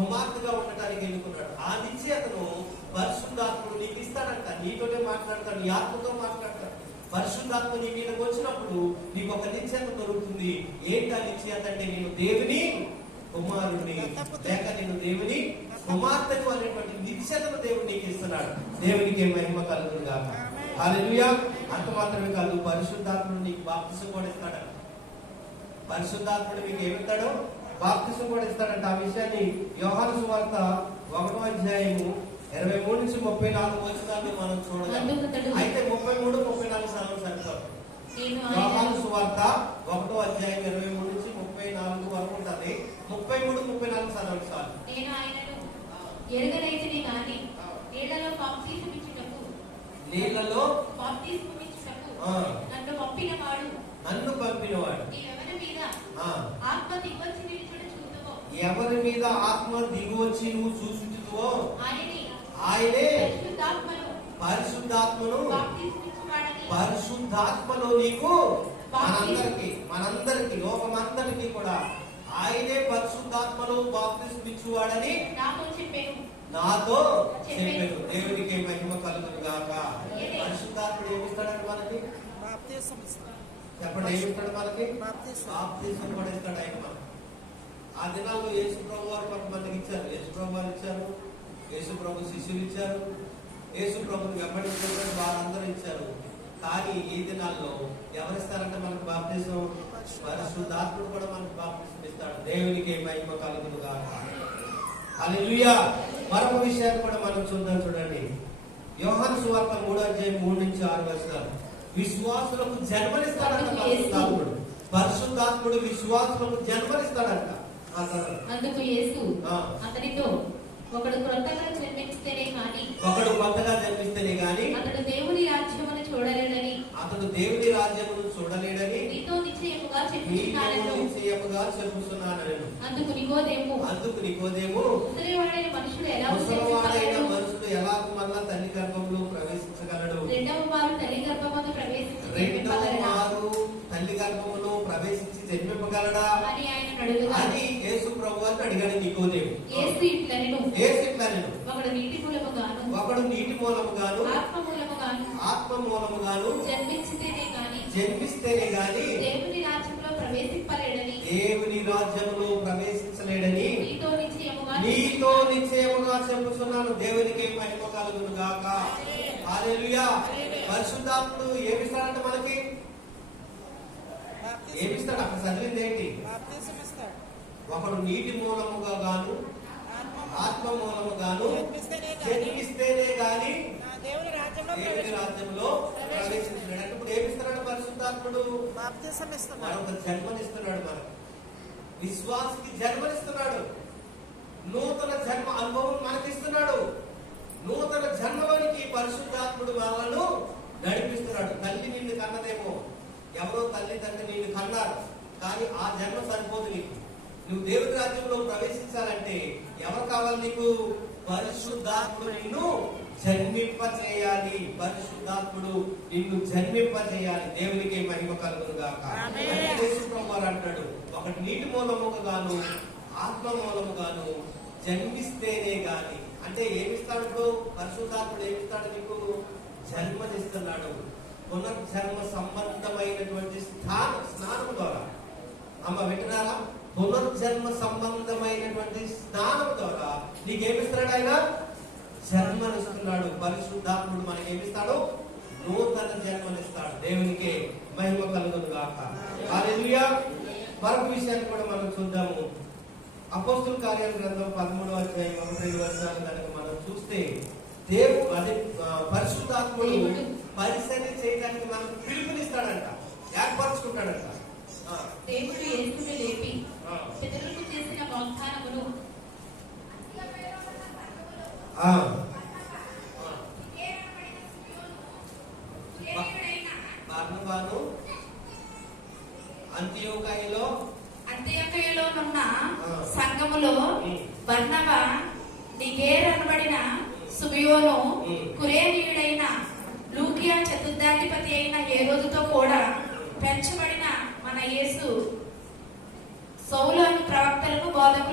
కుమార్తెగా ఉండటానికి ఎన్నుకున్నాడు. ఆ నిశ్చయతను పరిశుద్ధాత్ముడు నీకు ఇస్తాడంట. నీతోనే మాట్లాడతాడు నీ ఆత్మతో మాట్లాడతాడు. పరిశుద్ధాత్మ నీ మీదకి వచ్చినప్పుడు నీకు ఒక నిశ్చయత దొరుకుతుంది. ఏంటి ఆ నిశ్చయత అంటే నేను దేవుని కుమారుడిని లేక నేను దేవుని కుమార్తెను అనేటువంటి నిశ్చయతను దేవుడు నీకు ఇస్తున్నాడు. దేవునికి మహిమ గాక. హల్లెలూయా. అంత మాత్రమే కాదు పరిశుద్ధాత్ముడు నీకు బాప్తిసం కూడా ఇస్తాడు పరిశుద్ధాత్ముడు మీకు ఏమిస్తాడు? బాప్తిసం కూడా ఇస్తాడంట. ఆ విషయాన్ని యోహాను సువార్త ఒకటో అధ్యాయము ఇరవై మూడు నుంచి ముప్పై నాలుగు వచనాలు మనం చూడగలం. అయితే ముప్పై మూడు ముప్పై నాలుగు సార్లు సరిపోతాం నేను యోహాను సువార్త ఒకటో అధ్యాయం ఇరవై మూడు నుంచి ముప్పై నాలుగు వరకు ఉంటది. ముప్పై మూడు ముప్పై నాలుగు సార్లు సార్లు ఆయనను ఎరగనైతిని గాని నీళ్ళలో బాప్తీసమిచ్చుటకు నీళ్ళలో ఆ. నన్ను పంపిన వాడు నన్ను పంపినవాడు. ఎవరి మీద? ఆత్మ దిగి వచ్చి నువ్వు చూసుచుతువో ఆయనే. పరిశుద్ధాత్మను. పరిశుద్ధాత్మను. బాప్తీసమిచ్చువాడని పరిశుద్ధాత్మలో నీకు మనందరికి మనందరికి లోకమందరికి కూడా ఆయనే పరిశుద్ధాత్మలో బాప్తిస్మ ఇచ్చువాడని నాతో చెప్పాడు దేవునికి మహిమ కలుగును గాక. పరిశుద్ధాత్ముడు ఏమిస్తాడంటే మనకి. చెప్పండి ఏమిస్తాడు మనకి బాప్తీసం. కూడా ఇస్తాడు ఆయన మనకి. ఆ దినాల్లో యేసుప్రభు వారు కొంతమందికి ఇచ్చారు. యేసుప్రభు వారు ఇచ్చారు. యేసుప్రభు శిష్యులు ఇచ్చారు. యేసుప్రభుని ప్రభుని వారందరూ ఇచ్చారు. కానీ ఈ దినాల్లో ఎవరిస్తారంటే మనకు బాప్తీసం పరిశుద్ధాత్ముడు కూడా మనకు బాప్తీసం ఇస్తాడు. దేవునికి మహిమ కలుగును గాక హల్లెలూయా! మరొక విషయాన్ని కూడా మనం చూద్దాం చూడండి. యోహాను సువార్త మూడో అధ్యాయం మూడు నుంచి ఆరు వర్షాలు విశ్వాసులకు జన్మనిస్తాడంట పరిశుద్ధాత్ముడు పరిశుద్ధాత్ముడు విశ్వాసులకు జన్మనిస్తాడంట. అందుకు యేసు. అతనితో ఒకడు క్రొత్తగా జన్మించితేనే కాని ఒకడు కొత్తగా జన్మిస్తేనే గాని అతడు దేవుని రాజ్యమును చూడలేడని అతడు దేవుని రాజ్యమును చూడలేడని నీతో నిశ్చయముగా నీతో చెప్పుచున్నానను నిశ్చయముగా అందుకు నికోదేము అందుకు నికోదేము ముసలివాడైన మనుషుడు ఎలా ముసలివాడైన? మనుషుడు ఎలాగ మళ్ళా తల్లి గర్భంలో ప్రవేశించగలడు రెండవ వారు తల్లి గర్భమందు వారు తల్లి గర్భములో ప్రవేశించి జన్మింపగలడా? అని యేసు ప్రభు అని అడిగాడు నికోదేము యేసు ఇట్లనెను. యేసు ఇట్లను ఒకడు నీటి మూలము గాను ఒకడు నీటి మూలము గాను ఆత్మ మూలము గాను ఆత్మ మూలము గాను జన్మించితేనే గాని. జన్మిస్తేనే గాని దేవుని రాజ్యంలో ప్రవేశింపలేడని. దేవుని రాజ్యములో ప్రవేశించలేడని నీతో నిశ్చయముగా చెప్పుచున్నాను. దేవునికి మహిమ కలుగును గాక. హల్లెలూయా. పరిశుద్ధాత్ముడు ఏమిస్తాడంట మనకి? ఏమిస్తాడు? అక్కడ చదివింది ఏంటి. ఒకడు నీటి మూలముగా గాను ఆత్మ మూలము గాను జన్మిస్తేనే గాని దేవుని రాజ్యంలో ప్రవేశించినాడు అంటే ఇప్పుడు ఏమిస్తున్నాడు పరిశుద్ధాత్ముడు. మరొక జన్మనిస్తున్నాడు మనకు. విశ్వాసకి జన్మనిస్తున్నాడు. నూతన జన్మ అనుభవం మనకిస్తున్నాడు. నూతన జన్మలోనికి పరిశుద్ధాత్ముడు వాళ్ళను నడిపిస్తున్నాడు. తల్లి నిన్ను కన్నదేమో. ఎవరో తల్లి తండ్రి నిన్ను కన్నారు. కానీ ఆ జన్మ సరిపోదు నీకు. నువ్వు దేవుని రాజ్యంలో ప్రవేశించాలంటే ఎవరు కావాలి నీకు? పరిశుద్ధాత్ముడు నిన్ను జన్మింప చేయాలి పరిశుద్ధాత్ముడు నిన్ను జన్మింప చేయాలి దేవునికి మహిమ కలుగును గాక వారు అంటాడు ఒకటి నీటి మూలముగా గాను ఆత్మ మూలము గాను జన్మిస్తేనే గాని అంటే ఏమిస్తాడు ఇప్పుడు? పరిశుద్ధాత్ముడు ఏమిస్తాడు నీకు? జన్మనిస్తున్నాడు. పునర్జన్మ సంబంధమైనటువంటి స్థానం స్నానం ద్వారా. అమ్మ వింటున్నారా? పునర్జన్మ సంబంధమైనటువంటి స్నానం ద్వారా నీకేమిస్తున్నాడు ఆయన? జన్మనిస్తున్నాడు. పరిశుద్ధాత్ముడు మనకి ఏమిస్తాడు నూతన జన్మనిస్తాడు. దేవునికి మహిమ కలుగును గాక హల్లెలూయా మరొక విషయాన్ని కూడా మనం చూద్దాము. అపోస్తుల కార్యాల గ్రంథం పదమూడవ అధ్యాయం ఒకటి ఐదు వర్షాలు కనుక మనం చూస్తే దేవు అదే దేవుడు. పరిసరి చేయడానికి మనకు పిలుపునిస్తాడంట ఏర్పరచుకుంటాడంట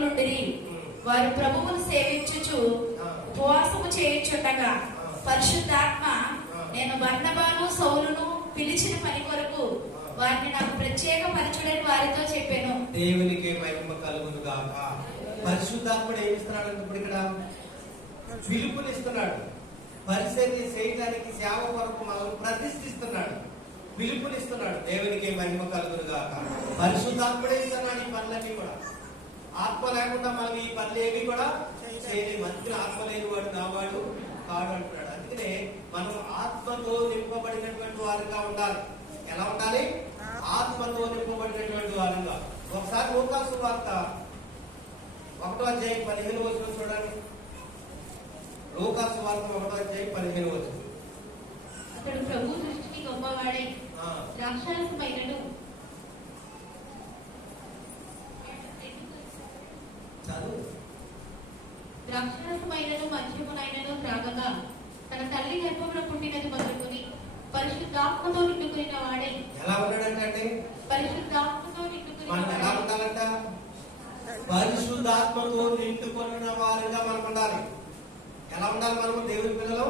బోధకులుండిరి వారు ప్రభువును సేవించుచు. ఉపవాసము చేయుచుండగా. పరిశుద్ధాత్మ. నేను బర్నబాను సౌలును పిలిచిన పని కొరకు. వారిని నాకు ప్రత్యేక పరిచుడని వారితో చెప్పాను దేవునికి మహిమ కలుగును గాక పరిశుద్ధాత్ముడు ఏమి ఇస్తున్నాడు ఇప్పుడు ఇక్కడ పిలుపునిస్తున్నాడు పరిచర్య చేయడానికి సేవ కొరకు మనం ప్రతిష్ఠిస్తున్నాడు పిలుపునిస్తున్నాడు దేవునికి మహిమ కలుగును గాక పరిశుద్ధాత్ముడే ఇస్తున్నాడు ఈ పనులన్నీ కూడా ఆత్మ లేకుండా మనం ఈ పనులు ఏవి కూడా చేయలేము అందుకని ఆత్మ లేని వాడు నావాడు కాడు అంటున్నాడు. అందుకనే మనం ఆత్మతో నింపబడినటువంటి వారుగా ఉండాలి. ఎలా ఉండాలి? ఆత్మతో నింపబడినటువంటి వారుగా. ఒకసారి లోకాసు వార్త ఒకటో అధ్యాయం పదిహేను వచ్చిన చూడండి. లోకాసు వార్త ఒకటో అధ్యాయం పదిహేను వచ్చిన అతడు ప్రభు దృష్టికి గొప్పవాడై. ద్రాక్షారసమైనను. చదువు ద్రాక్షారసమైనను మద్యమునైనను త్రాగగా తన తల్లి గర్భమున పుట్టినది మొదలుకొని పరిశుద్ధాత్మతో నిండుకున్న వాడై. ఎలా ఉన్నాడంటే పరిశుద్ధాత్మతో నిండుకున్న మనం ఎలా ఉండాలంట? పరిశుద్ధాత్మతో నిండుకొన్న వారుగా మనం ఉండాలి. ఎలా ఉండాలి మనము దేవుని పిల్లలు?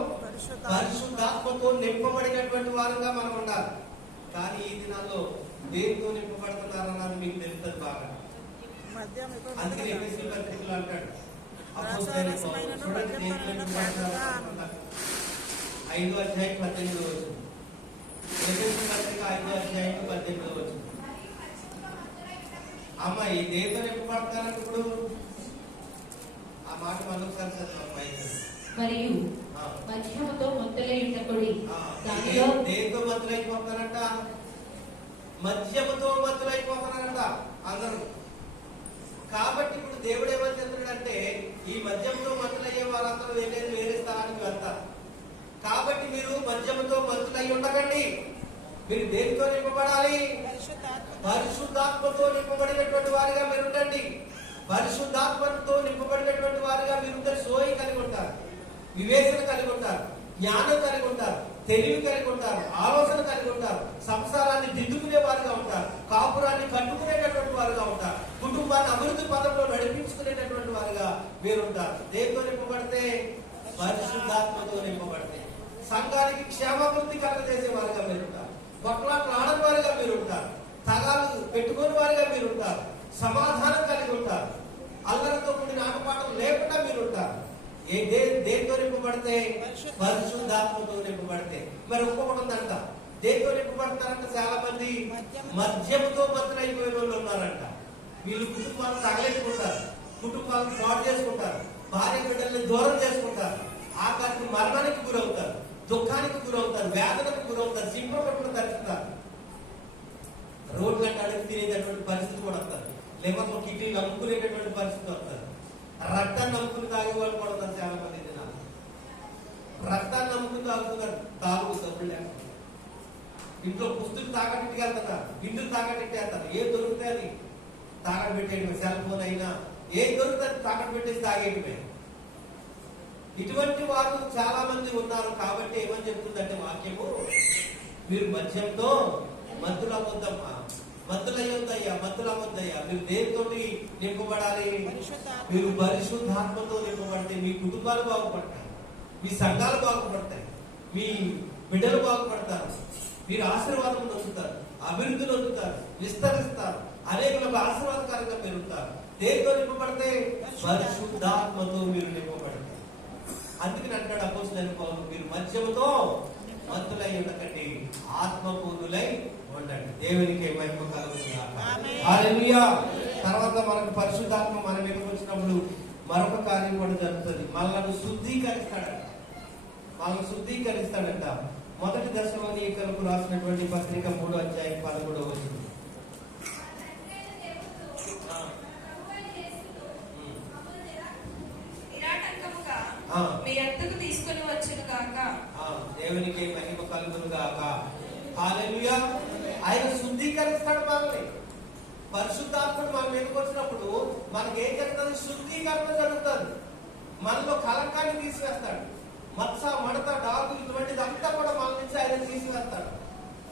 పరిశుద్ధాత్మతో నింపబడినటువంటి వారుగా మనం ఉండాలి. కానీ ఈ దినాల్లో దేనితో నింపబడుతున్నారన్నది మీకు తెలుస్తుంది బాగా. మద్యం అనుకున్నారు. ఐదో అధ్యాయం పద్దెనిమిది పత్రిక ఐదో అధ్యాయం పద్దెనిమిది వచ్చింది అమ్మ ఈ దేంతో నింపబడతారంటే ఇప్పుడు? ఆ మాట చదువు పైకి. మరియు ఆ. మద్యముతో మొత్తలై ఉండకుడి. దానిలో దేంతో మత్తులైపోతారంట మద్యముతో మత్తులైపోతారంట అందరూ. కాబట్టి ఇప్పుడు దేవుడు ఏమని చెప్తున్నాడంటే ఈ మద్యంతో మత్తులయ్యే వారందరూ వేరే వేరే స్థలానికి వెళ్తారు. కాబట్టి మీరు మద్యముతో మత్తులై ఉండకండి. మీరు దేనితో నింపబడాలి? పరిశుద్ధాత్మ పరిశుద్ధాత్మతో నింపబడినటువంటి వారిగా మీరు ఉండండి. పరిశుద్ధాత్మతో నింపబడినటువంటి వారిగా మీరు సోయి కలిగి ఉంటారు వివేచన కలిగి ఉంటారు జ్ఞానం కలిగి ఉంటారు తెలివి కలిగి ఉంటారు ఆలోచన కలిగి ఉంటారు సంసారాన్ని దిద్దుకునే వారుగా ఉంటారు కాపురాన్ని కట్టుకునేటటువంటి వారుగా ఉంటారు. కుటుంబాన్ని అభివృద్ధి పదంలో నడిపించుకునేటటువంటి వారుగా మీరుంటారు దేంతో నింపబడితే? పరిశుద్ధాత్మతో నింపబడితే. సంఘానికి క్షేమాభివృద్ధి కలగజేసే వారుగా మీరుంటారు కొట్లాట్లు ఆడని వారుగా మీరుంటారు తగాలు పెట్టుకుని వారుగా మీరు ఉంటారు సమాధానం కలిగి ఉంటారు. అల్లరితో కూడిన ఆటపాటలు లేకుండా మీరుంటారు ఏ దే దేంతో నింపబడితే? పరిశుద్ధాత్మతో నింపబడితే. మరి ఇంకొకటి ఉందంట. దేంతో నింపబడతారంట చాలా మంది మద్యముతో మత్తులైపోయిన వాళ్ళు ఉన్నారంట. వీళ్ళు కుటుంబాలను తగలేసుకుంటారు కుటుంబాలను పాడు చేసుకుంటారు. భార్య బిడ్డల్ని దూరం చేసుకుంటారు. ఆఖరికి మరణానికి గురవుతారు. దుఃఖానికి గురవుతారు. వేదనకు గురవుతారు. సింపబట్టుకుని తరుచుతారు రోడ్లు అంటే తినేటటువంటి పరిస్థితి కూడా వస్తారు లేకపోతే కిడ్నీలు అమ్ముకునేటటువంటి పరిస్థితి వస్తారు రక్తాన్ని నమ్ముకుని తాగేవాళ్ళు కూడా ఉన్నారు చాలా మంది జనాలు. రక్తాన్ని నమ్ముకుని తాగుతున్నారు. తాగు డబ్బులు లేక ఇంట్లో పుస్తులు తాకట్టుకి వెళ్తున్నారు ఇండ్లు తాకట్టుకి వెళ్తారు. ఏం దొరుకుతాయి అది? తాకట్టు పెట్టేయడమే సెల్ ఫోన్ అయినా. ఏం దొరుకుతుంది తాకట్టు పెట్టేసి తాగేయడమే ఇటువంటి వారు చాలా మంది ఉన్నారు కాబట్టి ఏమని చెప్తుందంటే వాక్యము మీరు మద్యంతో మత్తులు అవ్వద్దమ్మా మత్తులు అయ్యొద్దయ్యా మత్తులు అవ్వద్దయ్యా మీరు దేనితోటి నింపబడాలి? మీరు పరిశుద్ధాత్మతో నింపబడితే మీ కుటుంబాలు బాగుపడతాయి మీ సంఘాలు బాగుపడతాయి మీ బిడ్డలు బాగుపడతారు మీరు ఆశీర్వాదం నొందుతారు అభివృద్ధి నొందుతారు విస్తరిస్తారు. అనేకులకు ఆశీర్వాదకరంగా ఉంటారు దేనితో నింపబడితే? పరిశుద్ధాత్మతో మీరు నింపబడతారు. అందుకని అంటాడు అపోసిన పౌరులు మీరు మద్యముతో మత్తులై ఉండకండి. ఆత్మపూర్ణులై ఉండండి. దేవునికి మహిమ. హల్లెలూయా. తర్వాత మనకు పరిశుద్ధాత్మ మన మీదకి వచ్చినప్పుడు మరొక కార్యం కూడా జరుగుతుంది. మనల్ని శుద్ధీకరిస్తాడంట. మనల్ని శుద్ధీకరిస్తాడంట. మొదటి దశలోనికలకు రాసినటువంటి పత్రిక మూడో అధ్యాయం పదమూడవ వచ్చింది నిరాటంకముగా ఆ. మీ ఎద్దకు తీసుకుని వచ్చును గాక ఆ, దేవునికి మహిమ కలుగును గాక హల్లెలూయా ఆయన శుద్ధీకరిస్తాడు మనల్ని పరిశుద్ధాత్ముడు మన మీదకి వచ్చినప్పుడు మనకి ఏం జరుగుతుంది శుద్ధీకరణ జరుగుతుంది. మనలో కలంకాన్ని తీసివేస్తాడు. మత్స మడత డాగు ఇటువంటిది అంతా కూడా మన నుంచి ఆయన తీసివేస్తాడు.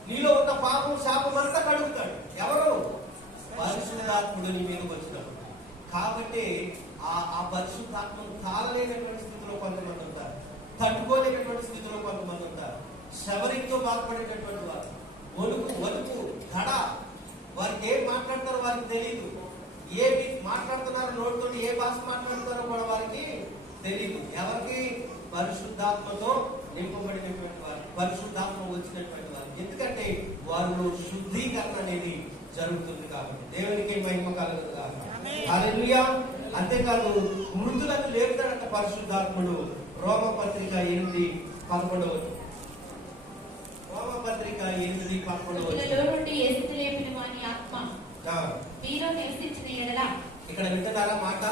నీలో ఉన్న పాపం శాపం అంతా కడుగుతాడు. ఎవరు? పరిశుద్ధాత్ముడు నీ మీదకి వచ్చినప్పుడు. కాబట్టి ఆ ఆ పరిశుద్ధాత్మను తాళలేనటువంటి స్థితిలో కొంతమంది ఉంటారు. తట్టుకోలేనటువంటి స్థితిలో కొంతమంది ఉంటారు. శబరితో బాధపడేటటువంటి వారు. వణుకు వణుకు ధడ వారికి ఏం మాట్లాడతారో వారికి తెలియదు ఏమి మాట్లాడుతున్నారో నోటితో ఏ భాష మాట్లాడుతారో కూడా వారికి తెలియదు ఎవరికి? పరిశుద్ధాత్మతో నింపబడినటువంటి వారు పరిశుద్ధాత్మ వచ్చినటువంటి వారు. ఎందుకంటే వారిలో శుద్ధీకరణ అనేది జరుగుతుంది కాబట్టి. దేవునికి మహిమ ఆమేన్. హల్లెలూయా. అంతేకాదు మృతులను లేపుతాడంట పరిశుద్ధాత్ముడు. రోమపత్రిక ఎనిమిది పదకొండవ ఎనిమిది లేపిన వాని ఆత్మ? ఆ, మీలో నివసించిన ఎడల. ఇక్కడ వింటున్నారా మాట.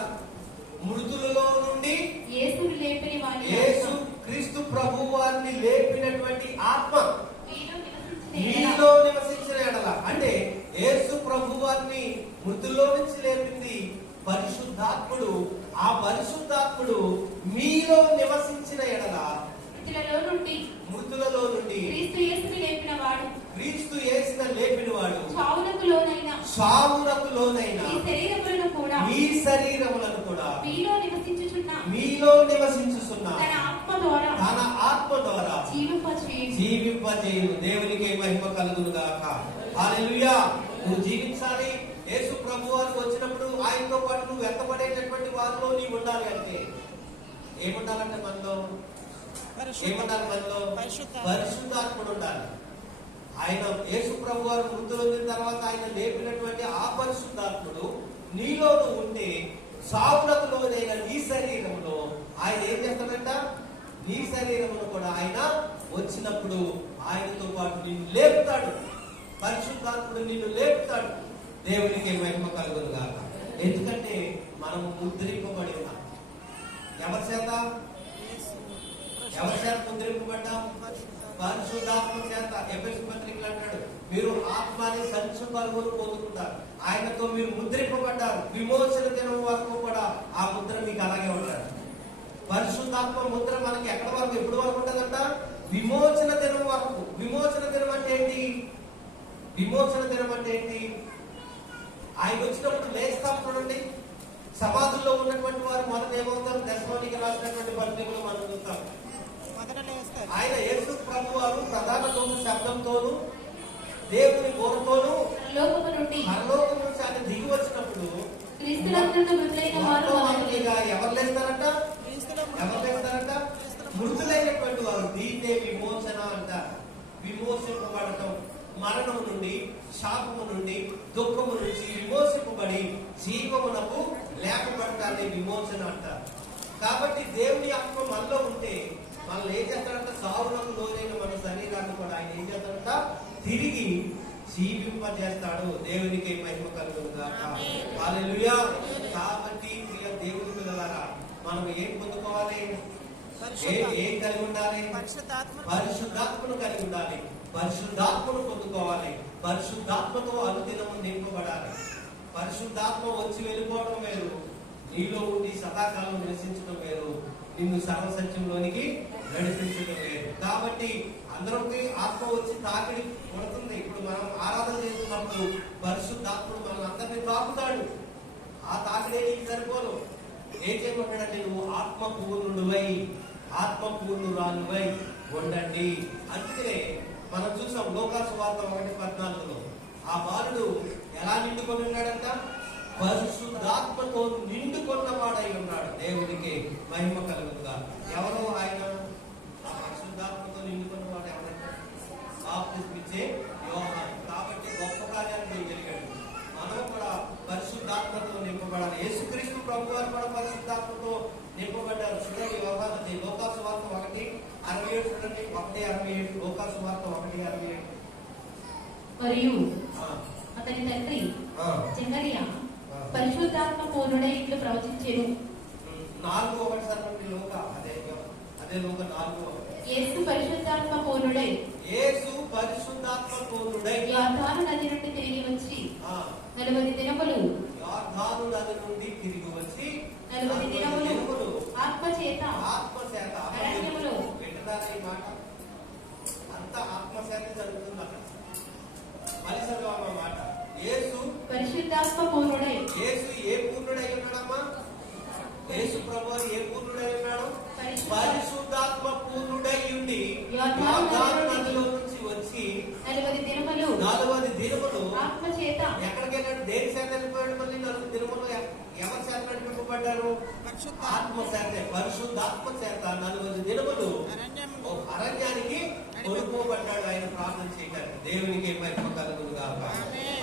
మృతులలో నుండి యేసును లేపిన వాని యేసు ఆత్మ క్రీస్తు ప్రభు వారిని లేపినటువంటి ఆత్మ. మీలో నివసించిన ఎడల. మీలో నివసించిన ఎడల. అంటే యేసు ప్రభు వారిని మృతుల్లో నుంచి లేపింది పరిశుద్ధాత్ముడు. ఆ పరిశుద్ధాత్ముడు మీలో నివసించిన ఎడల మృతులలో నుండి మృతులలో నుండి క్రీస్తు యేసుని లేపిన వాడు క్రీస్తు వేసిన లేపినవాడు చావులకు లోనైన సావులకు లోనైన ఈ శరీరములను కూడా మీ శరీరములను కూడా మీలో నివసించుచున్న. మీలో నివసించుతున్న తన ఆత్మ ద్వారా తన ఆత్మ ద్వారా జీవింపచేయుడు జీవింపజేయు దేవునికి మహిమ కలుగును గాక హల్లెలూయా. నువ్వు జీవించాలి. యేసు ప్రభు వారు వచ్చినప్పుడు ఆయనతో పాటు నువ్వు వెంటబడేటటువంటి వారిలో నీవు ఉండాలి అంటే ఏముండాలంటే మనలో? ఏముండాలి మనలో? పరిశుద్ధ- పరిశుద్ధాత్ముడు ఉండాలి. ఆయన యేసు ప్రభు వారు మృతులు వచ్చిన తర్వాత ఆయన లేపినటువంటి ఆ పరిశుద్ధాత్ముడు నీలో నువ్వు ఉంటే సావునకు లోనైన నీ శరీరంలో ఆయన ఏం చేస్తాడంట? నీ శరీరమును కూడా ఆయన వచ్చినప్పుడు ఆయనతో పాటు నిన్ను లేపుతాడు. పరిశుద్ధాత్ముడు నిన్ను లేపుతాడు. దేవునికి మహిమ కలుగును కాక ఎందుకంటే మనము ముద్రింపబడి ఉన్నాం ఎవరి చేత? ఎవరి చేత ముద్రింపబడ్డాం? పరిశుద్ధాత్మ చేత. ఎఫ్ఎస్ పత్రికలు అంటాడు మీరు ఆత్మని సంచు పరుగులు పొందుకుంటారు ఆయనతో మీరు ముద్రింపబడ్డారు. విమోచన దినం వరకు కూడా ఆ ముద్ర మీకు అలాగే ఉంటాడు పరిశుద్ధాత్మ ముద్ర మనకి ఎక్కడ వరకు ఎప్పుడు వరకు ఉంటుందంట? విమోచన దినం వరకు. విమోచన దినం అంటే ఏంటి? విమోచన దినం అంటే ఏంటి? ఆయన వచ్చినప్పుడు లేస్తాం చూడండి. సమాధుల్లో ఉన్నటువంటి వారు మొదట ఏమవుతారు? దశలోనికి రాసినటువంటి పత్రికలు మనం చూస్తాం. ఆయన యేసు ప్రభు వారు ప్రధాన దూత శబ్దంతోను దేవుని గోరతోను లోకము నుండి పరలోకం నుంచి ఆయన దిగి వచ్చినప్పుడు ఎవరు లేస్తారంట? ఎవరు లేస్తారంట? మృతులైనటువంటి వారు దీన్నే విమోచన అంటారు విమోచింపబడటం మరణం నుండి శాపము నుండి దుఃఖము నుంచి విమోచింపబడి జీవమునకు లేకపడటాన్ని విమోచన అంటారు కాబట్టి దేవుని ఆత్మ మనలో ఉంటే మనల్ని ఏం చేస్తాడంట సావునకు లోనైన మన శరీరాన్ని కూడా ఆయన ఏం చేస్తాడంట తిరిగి జీవింపజేస్తాడు దేవునికి మహిమ హల్లెలూయా. కాబట్టి ప్రియ దేవుని పిల్లలారా మనం ఏం పొందుకోవాలి? ఏ కలిగి ఉండాలి? పరిశుద్ధాత్మ పరిశుద్ధాత్మను కలిగి ఉండాలి. పరిశుద్ధాత్మను పొందుకోవాలి. పరిశుద్ధాత్మతో అనుదినము నింపబడాలి. పరిశుద్ధాత్మ వచ్చి వెళ్ళిపోవడం వేరు. నీలో ఉండి సదాకాలం నివసించడం వేరు. నిన్ను సర్వసత్యంలోనికి నడిపించడం వేరు. కాబట్టి అందరికి ఆత్మ వచ్చి తాకిడి కొడుతుంది. ఇప్పుడు మనం ఆరాధన చేస్తున్నప్పుడు పరిశుద్ధాత్ముడు మనం అందరినీ తాకుతాడు. ఆ తాకిడే నీకు సరిపోను ఏం చేయమంటాడంటే నువ్వు ఆత్మ పూర్ణుడువై ఆత్మ పూర్ణురాలువై ఉండండి. అందుకనే మనం చూసాం లోకాసు వార్త ఒకటి పద్నాలుగులో. ఆ బాలుడు ఎలా నిండుకొని ఉన్నాడంట? పరిశుద్ధాత్మతో నిండుకొన్నవాడై ఉన్నాడు. దేవునికి మహిమ కలుగుతుందా ఎవరో ఆయన? ఆ పరిశుద్ధాత్మతో నిండుకున్నవాడు ఎవరంటే బాప్తిస్మ ఇచ్చే యోహాను కాబట్టి గొప్ప కార్యాలు చేయగలిగాడు మనం కూడా పరిశుద్ధాత్మతో నింపబడాలి యేసుక్రీస్తు ప్రభు వారు కూడా పరిశుద్ధాత్మతో నింపబడ్డారు చూడండి అది లోకాసు వార్త ఒకటి అరవై ఏడు చూడండి. ఒకటి అరవై ఏడు. లోకాసు వార్త ఒకటి అరవై ఏడు. మరియు అతని తండ్రి. జకరియా పరిశుద్ధాత్మ పూర్ణుడై ఇట్లు ప్రవచించెను. నాలుగు ఒకటి సర్వండి లోక. అదే అదే లోక నాలుగు యేసు పరిశుద్ధాత్మ పూర్ణుడై యేసు పరిశుద్ధాత్మ పూర్ణుడై నది నుండి తిరిగి వచ్చి నలుగురి దినములు నది నుండి తిరిగి వచ్చి నలభై దినములు ఆత్మచేత ఆత్మచేత అరణ్యములో పెట్టదాని మాట? అంత ఆత్మచేత జరుగుతుంది అక్కడ వలసగా మాట. యేసు పరిశుద్ధాత్మ పూర్ణుడై. యేసు ఏ పూర్ణుడై ఉన్నాడమ్మా? యేసు ఏ పూర్ణుడై ఉన్నాడు? పరిశుద్ధ ఆత్మ చేత పరిశుద్ధాత్మ చేత నలుగురు దినములు అరణ్యానికి కొనుక్కోబడ్డాడు ఆయన ప్రార్థన చేయడానికి దేవునికి మహిమ కలుగును.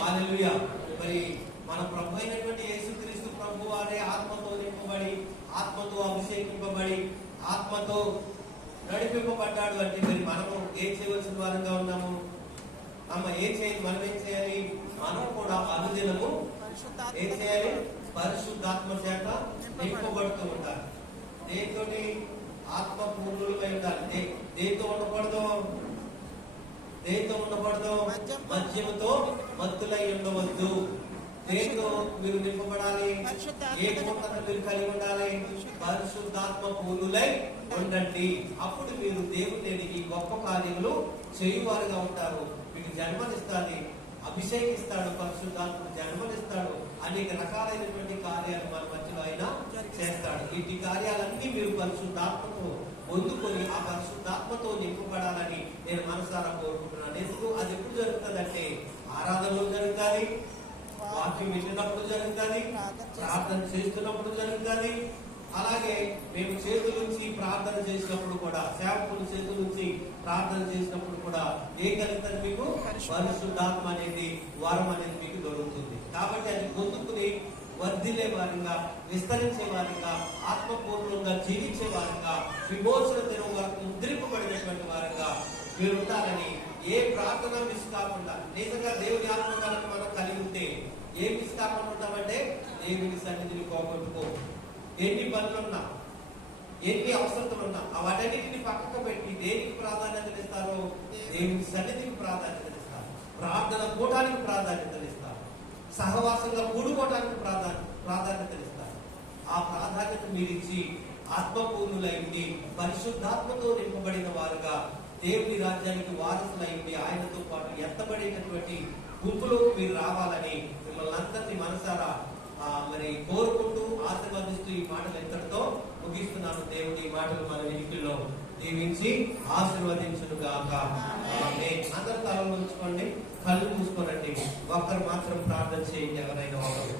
హల్లెలూయా. మరి మన ప్రభు అయినటువంటి యేసుక్రీస్తు ప్రభు వారే ఆత్మతో నింపబడి ఆత్మతో అభిషేకింపబడి ఆత్మతో నడిపింపబడ్డాడు అంటే మరి మనము ఏం చేయవలసిన వారంగా ఉన్నాము? అమ్మ ఏం చేయాలి? మనం ఏం చేయాలి? మనం కూడా అనుదినము ఏం చేయాలి? పరిశుద్ధాత్మ చేత నింపబడుతూ ఉండాలి దేనితోటి ఆత్మ పూర్ణులమై ఉండాలి దేంతో ఉండకూడదు? దేంతో ఉండకూడదు? మద్యం- మద్యముతో మత్తులై ఉండవద్దు. దేంతో మీరు నింపబడాలి? ఏ మీరు కలిగి ఉండాలి? పరిశుద్ధాత్మ పూర్ణులై ఉండండి. అప్పుడు మీరు దేవుని ఈ గొప్ప కార్యములు చేయువారుగా ఉంటారు. మీకు జన్మనిస్తాది అభిషేకిస్తాడు పరిశుద్ధాత్మ జన్మనిస్తాడు. అనేక రకాలైనటువంటి కార్యాలు మన మధ్యలో ఆయన చేస్తాడు. ఇట్టి కార్యాలన్నీ మీరు పరిశుద్ధాత్మతో పొందుకొని ఆ పరిశుద్ధాత్మతో నింపబడాలని నేను మనసారా కోరుకుంటున్నాను. ఎందుకు? అది ఎప్పుడు జరుగుతుందంటే ఆరాధనలో జరుగుతుంది వాక్యం వింటున్నప్పుడు జరుగుతుంది ప్రార్థన చేస్తున్నప్పుడు జరుగుతుంది. అలాగే మేము చేతుల నుంచి ప్రార్థన చేసినప్పుడు కూడా సేవకులు చేతుల నుంచి ప్రార్థన చేసినప్పుడు కూడా ఏ కలుగుతుంది మీకు పరిశుద్ధాత్మ అనేది వరం అనేది మీకు దొరుకుతుంది. కాబట్టి అది పొందుకుని వర్ధిల్లే వారంగా విస్తరించే వారంగా ఆత్మపూర్ణంగా జీవించే వారంగా విమోచన తెరువు వరకు ముద్రింపబడినటువంటి వారంగా మీరు ఉండాలని ఏ ప్రార్థన మిస్ కాకుండా నిజంగా దేవుని ఆత్మకాలను మనం కలిగి ఉంటే ఏ మిస్ కాకుండా ఉంటామంటే దేవుని సన్నిధిని పోగొట్టుకో. ఎన్ని పనులున్నా ఎన్ని అవసరతలు ఉన్నా వాటన్నిటిని పక్కకు పెట్టి దేనికి ప్రాధాన్యత ఇస్తారో దేవుని సన్నిధికి ప్రాధాన్యత ఇస్తారు ప్రార్థన కూటానికి ప్రాధాన్యత ఇస్తారు సహవాసంగా కూడుకోవడానికి ప్రాధాన్యత ప్రాధాన్యత ఇస్తారు. ఆ ప్రాధాన్యత మీరిచ్చి ఆత్మపూర్ణులై ఉండి పరిశుద్ధాత్మతో నింపబడిన వారుగా దేవుని రాజ్యానికి వారసులై ఉండి ఆయనతో పాటు ఎత్తబడినటువంటి గుంపులోకి మీరు రావాలని మిమ్మల్ని అందరినీ మనసారా ఆ, మరి కోరుకుంటూ ఆశీర్వదిస్తూ ఈ మాటలు ఎంతటితో ముగిస్తున్నాను. దేవుడి ఈ మాటలు మన ఇంటిలో దీవించి ఆశీర్వదించును గాక ఆమేన్. అందరూ తలలు ఉంచుకోండి. కళ్ళు మూసుకోనండి ఒక్కరు మాత్రం ప్రార్థన చేయండి ఎవరైనా ఒకరు.